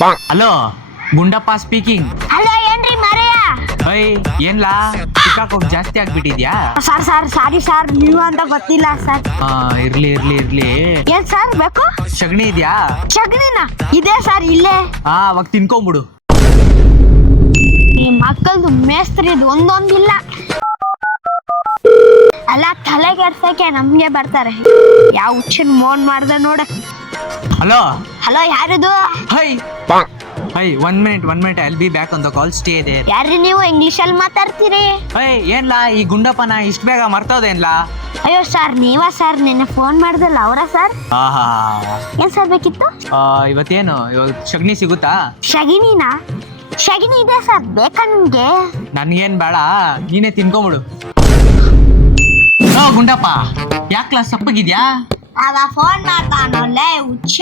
Hello Gundappa speaking. Hello ಏನ್ರಿ ಮರೆಯ ಅಯ್ ಏನ್ಲಾ ಸಿಕ್ಕಾಕೋಗ್ ಜಾಸ್ತಿ ಆಗ್ಬಿಟ್ಟಿದ್ಯಾ? ಸರ್ ಸಾರಿ ಸರ್, ನೀವು ಅಂತ ಗೊತ್ತಿಲ್ಲ ಸರ್. ಇರ್ಲಿ ಇರ್ಲಿ ಇರ್ಲಿ. ಏನ್ ಸರ್ ಬೇಕು? ಸಗಣಿ ಇದ್ಯಾ? ಶಗಣಿನ ಇದೆ ಸರ್ ಇಲ್ಲೇ. ಅವಾಗ ತಿನ್ಕೊಂಬಿಡು. ಈ ಮಕ್ಕಳದು ಮೇಸ್ತ್ರಿದು ಒಂದೊಂದಿಲ್ಲ. ಅಲ್ಲ ತಲೆ ಕೆಡ್ಸಕ್ಕೆ ನಮ್ಗೆ ಬರ್ತಾರೆ. ಯಾವ ಹುಚ್ಚಿನ ಮೋನ್ ಮಾಡ್ದೆ ನೋಡ. ಹಲೋ ಹಲೋ ಯಾರಿದು? Hi hi one minute I'll be back on the call, stay there. ಯಾರ್ರಿ ನೀವು ಇಂಗ್ಲಿಷಲ್ಲಿ ಮಾತಾಡ್ತೀರಿ? ಹೈ ಏನ್ಲಾ ಈ ಗುಂಡಪ್ಪನ ಇಷ್ಟ ಬೇಗ ಮರ್ತೋದೇನ್ಲಾ? ಅಯ್ಯೋ ಸರ್ ನೀವ ಸರ್, ನಿನ್ನೆ ಫೋನ್ ಮಾಡ್ದಲ್ಲ ಅವರ ಸರ್? ಆಹಾ ಏನ್ ಸರ್ ಬೇಕಿತ್ತು? ಇವತ್ತೇನು ಇವತ್ತು ಸಗಣಿ ಸಿಗುತ್ತಾ? ಶಗಿನಿನಾ? ಶಗಿನಿ ಇದೆ ಸರ್, ಬೇಕಾ ನಿಮ್ಗೆ? ನನ್ಗೇನ್ ಬೇಡ, ನೀನೇ ತಿನ್ಕೊಂಬಿಡು. ಗುಂಡಪ್ಪ ಯಾಕ್ಲಾ ಸಪ್ಪಗಿದ್ಯಾ? ಅವ ಫೋನ್ ಮಾಡ್ತಾನಲ್ಲೇ ಹುಚ್ಚ.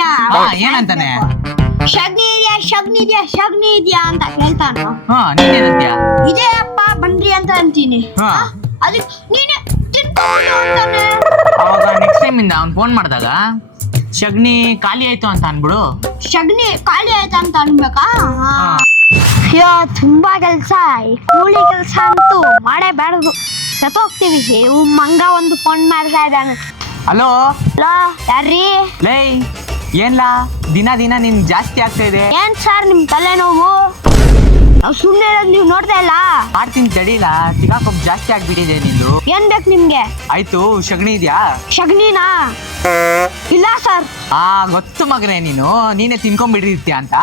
ಏನಂತಾನೆ? ಶಗ್ನಿ ಇದೆಯಾ ಅಂತ ಹೇಳ್ತಾನ. ನೀನೇನಂತ್ಯಾ? ಇದೇ ಅಪ್ಪ ಬನ್ರಿ ಅಂತ ಅಂತೀನಿ. ಹಾ. ಅದಕ್ಕೆ ನೀನೆ ತಿನ್ಕೊಂಡು ಅಂತಾನೆ. ಅವಾಗ ನೆಕ್ಸ್ಟ್ ಟೈಮ್ ಇಂದ ಅವ್ನು ಫೋನ್ ಮಾಡಿದಾಗ ಸಗಣಿ ಖಾಲಿ ಆಯ್ತು ಅಂತ ಅನ್ಬಿಡು. ಶಗ್ನಿ ಖಾಲಿ ಆಯ್ತಾ ಅಂತ ಅನ್ಬೇಕಾ? ಅಯ್ಯೋ ತುಂಬಾ ಕೆಲ್ಸ, ಈ ಕೂಲಿ ಕೆಲ್ಸ ಅಂತೂ ಮಾಡೇ ಬೇಡದು, ಸತ್ತೋಗ್ತೀವಿ. ಇವ್ ಮಂಗ ಒಂದು ಫೋನ್ ಮಾಡ್ತಾ ಇದ್ದಾನೆ. ಹಲೋ ಹಲೋ ಯಾರ್ರೀ? ಲೈ ಏನ್ಲಾ ದಿನ ನಿನ್ ಜಾಸ್ತಿ ಆಗ್ತಾ ಇದೆ. ಏನ್ ಸರ್ ನಿಮ್ ತಲೆನೋವು? ನಾವು ಸುಮ್ಮನೆ ಇರೋದು ನೀವು ನೋಡ್ತಾ ಇಲ್ಲ. ಮಾಡ್ತೀನಿ ತಡೀಲಾ, ಸಿಗಾಕೋಗ್ ಜಾಸ್ತಿ ಆಗ್ಬಿಟ್ಟಿದೆ ನಿಂದು. ಏನ್ ಬೇಕು ನಿಮ್ಗೆ? ಆಯ್ತು ಸಗಣಿ ಇದ್ಯಾ? ಶಗ್ನಿನಾ? ಇಲ್ಲ ಸರ್. ಗೊತ್ತು ಮಗನೇ, ನೀನೇ ತಿನ್ಕೊಂಡ್ಬಿಟ್ಟಿರ್ತೀಯ ಅಂತ.